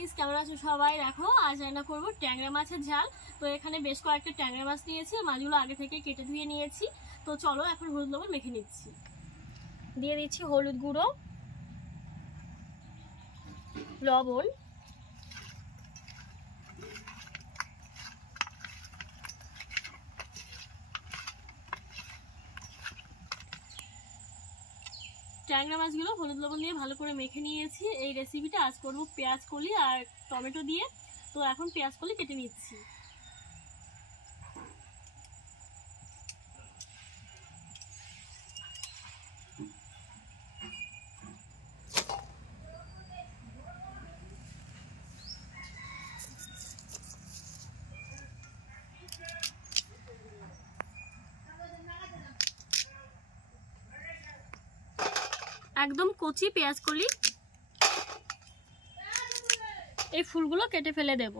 Guys, কেমন আছো সবাই? দেখো আজ রান্না করবো ট্যাংরা মাছের ঝাল। তো এখানে বেশ কয়েকটা ট্যাংরা মাছ নিয়েছি, মাছগুলো আগে থেকে কেটে ধুয়ে নিয়েছি। তো চলো এখন হলুদ লবণ মেখে নিচ্ছি। দিয়ে দিচ্ছি হলুদ গুঁড়ো, লবণ, ট্যাংরা মাছগুলো হলুদ লবণ দিয়ে ভালো করে মেখে নিয়েছি। এই রেসিপিটা আজ করবো পেঁয়াজ কলি আর টমেটো দিয়ে। তো এখন পেঁয়াজ কলি কেটে নিচ্ছি। একদম কচি পেঁয়াজ কলি, এই ফুলগুলো কেটে ফেলে দেব।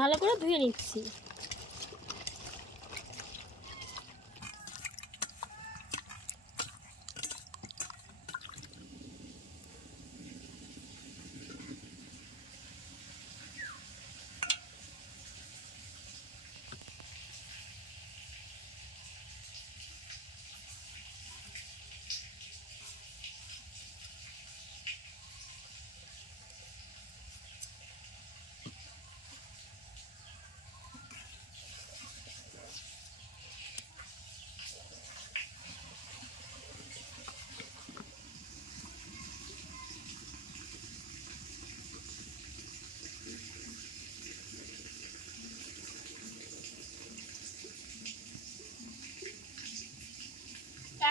ভালো করে ধুয়ে নিচ্ছি।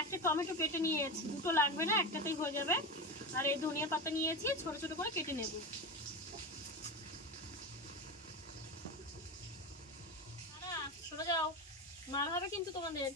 একটা টমেটো কেটে নিয়েছি, দুটো লাগবে না, একটাতেই হয়ে যাবে। আর এই ধনিয়া পাতা নিয়েছি, ছোট ছোট করে কেটে নেব। সরে যাও, মার হবে কিন্তু তোমাদের।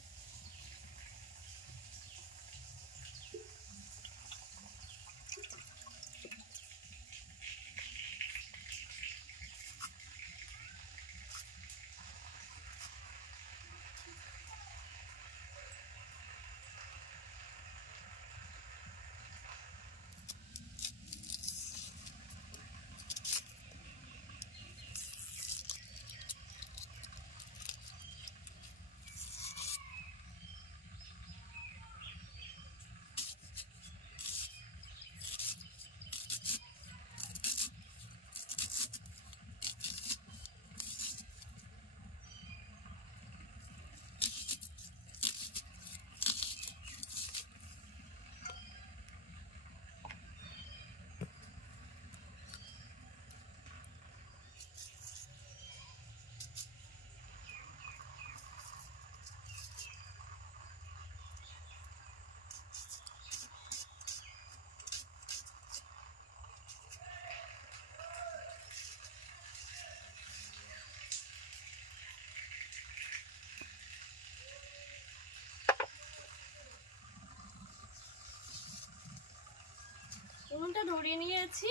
উনুনটা ধরিয়ে নিয়েছি,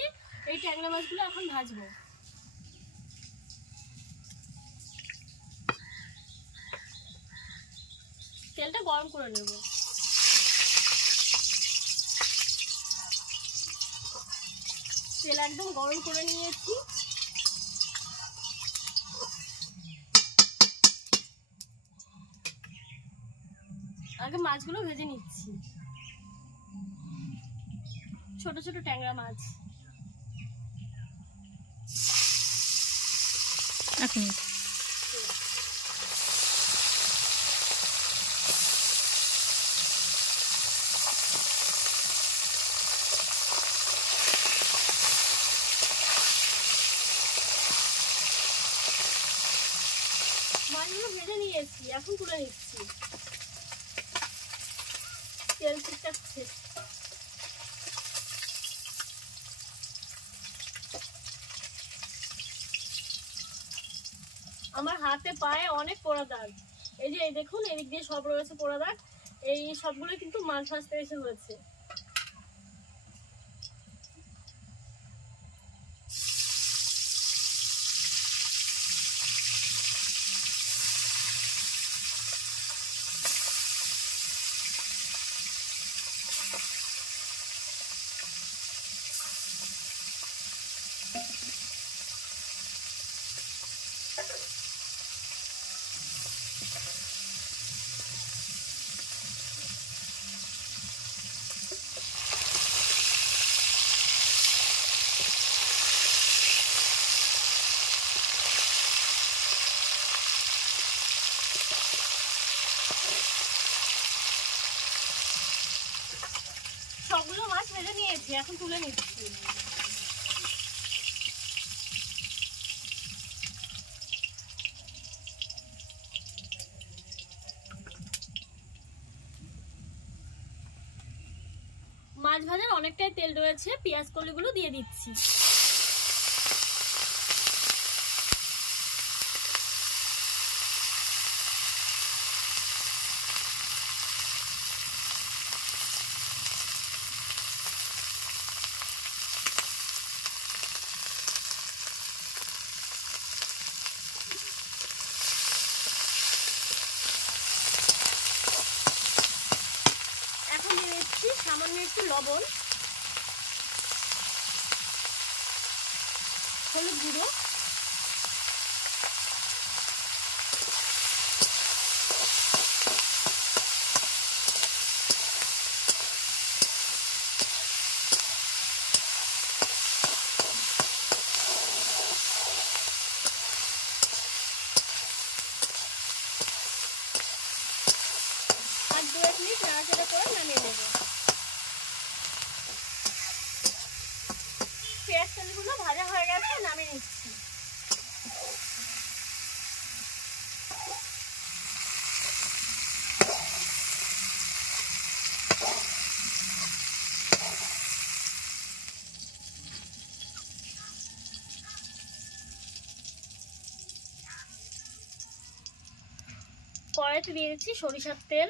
এই ট্যাংরা মাছগুলো এখন ভাজবো। তেলটা গরম করে নেব। তেল একদম গরম করে নিয়েছি। আগে মাছগুলো ভেজে নিচ্ছি। ছোট ছোট ট্যাংরা মাছ। এক মিনিট। মাছগুলো ভেজে নিয়েছি, এখন তুলে নিচ্ছি। তেল ছিটকাচ্ছে। আমার হাতে পায়ে অনেক পোড়া দাগ। এই যে দেখুন, এদিক দিয়ে সব রয়েছে পোড়া দাগ। এই সবগুলো কিন্তু মাছ ভাজতে এসে হয়েছে। সবগুলো মাছ ভেজে নিয়েছি, এখন তুলে নিচ্ছি। মাছ ভাজার অনেকটাই তেল রয়েছে, পেঁয়াজ কলিগুলো দিয়ে দিচ্ছি। এখন দিয়ে দিচ্ছি সামান্য একটু লবণ, হলুদ গুঁড়ো, আর 2-1 মিনিট নাড়াচাড়া করে নামিয়ে নেব। পেঁয়াজ কলিগুলো ভাজা হয়ে গেছে, নামিয়ে নিচ্ছি। কড়াইতে দিয়ে দিচ্ছি সরিষার তেল।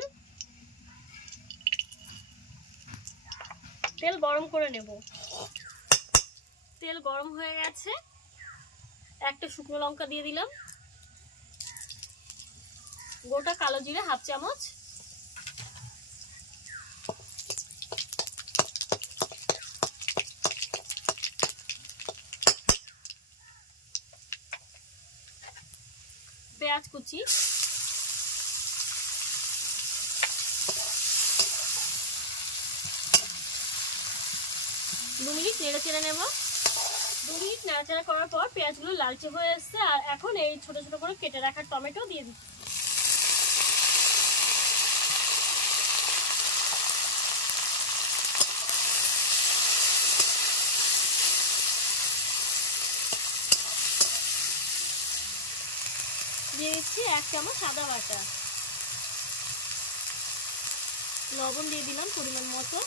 তেল গরম করে নেব। তেল গরম হয়ে গেছে, একটা শুকনো লঙ্কা দিয়ে দিলাম, গোটা কালো জিরে 1/2 চামচ, পেঁয়াজ কুচি, 2 মিনিট নেড়ে চেড়ে নেব। 2 মিনিট নাড়াচাড়া করার পর পেঁয়াজগুলো লালচে হয়ে এসছে। আর এখন এই ছোট ছোট করে কেটে রাখা টমেটো দিয়ে দিচ্ছি। দিয়ে দিচ্ছি 1 চামচ আদা বাটা, লবণ দিয়ে দিলাম পরিমাণ মতো,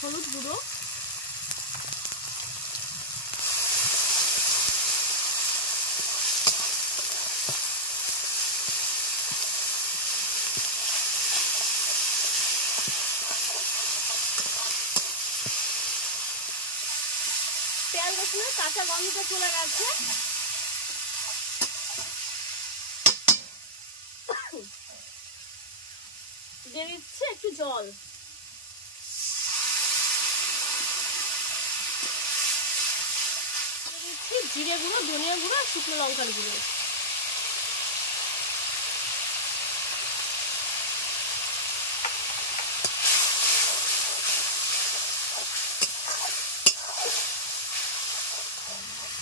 হলুদ গুঁড়ো, পেঁয়াজ রসুনের কাঁচা গন্ধটা চলে গেছে। দিয়ে দিচ্ছি একটু জল। দিচ্ছি জিরে গুঁড়ো, ধনিয়া গুঁড়ো আর শুকনো লঙ্কার গুঁড়ো।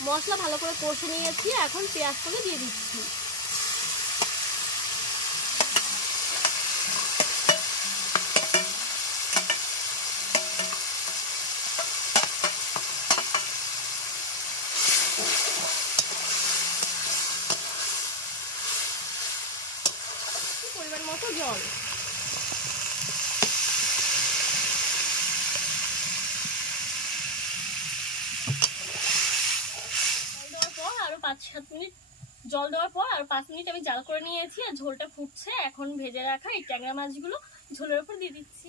মশলা ভালো করে কষে নিয়েছি, এখন পেঁয়াজগুলো দিয়ে দিচ্ছি। পরিমাণ মতো জল। আরো 5-7 মিনিট জল দেওয়ার পর আর 5 মিনিট আমি জাল করে নিয়েছি, আর ঝোলটা ফুটছে। এখন ভেজে রাখা এই ট্যাংরা মাছগুলো ঝোলের উপর দিয়ে দিচ্ছি।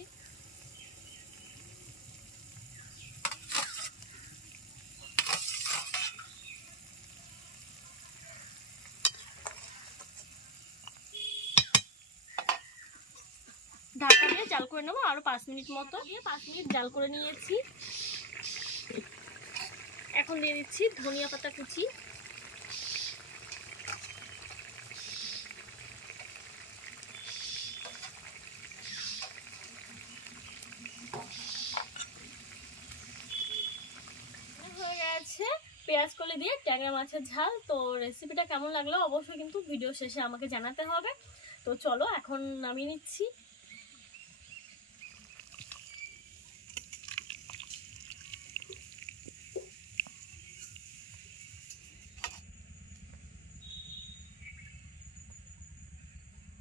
ঢাকা দিয়ে জাল করে নেবো আরো 5 মিনিট মতো। 5 মিনিট জাল করে নিয়েছি। এখন দিয়ে দিচ্ছি ধনিয়া পাতা কুচি, হয়ে গেছে পেঁয়াজ কলি দিয়ে ট্যাংরা মাছের ঝাল। তো রেসিপিটা কেমন লাগলো অবশ্যই কিন্তু ভিডিও শেষে আমাকে জানাতে হবে। তো চলো এখন নামিয়ে নিচ্ছি।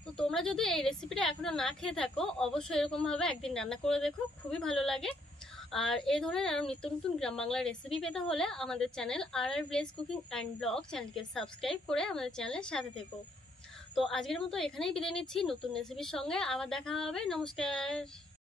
তো তোমরা যদি এই রেসিপিটা এখনো না খেয়ে থাকো অবশ্যই এরকম ভাবে একদিন রান্না করে দেখো, খুবই ভালো লাগে। আর এই ধরনের আরো নিত্য নতুন গ্রাম বাংলার রেসিপি পেতে হলে আমাদের channel RR village cooking and blog চ্যানেলকে সাবস্ক্রাইব করে আমাদের চ্যানেলের সাথে থেকো। তো আজকের মতো এখানেই বিদায় নিচ্ছি, নতুন রেসিপির সঙ্গে আবার দেখা হবে। নমস্কার।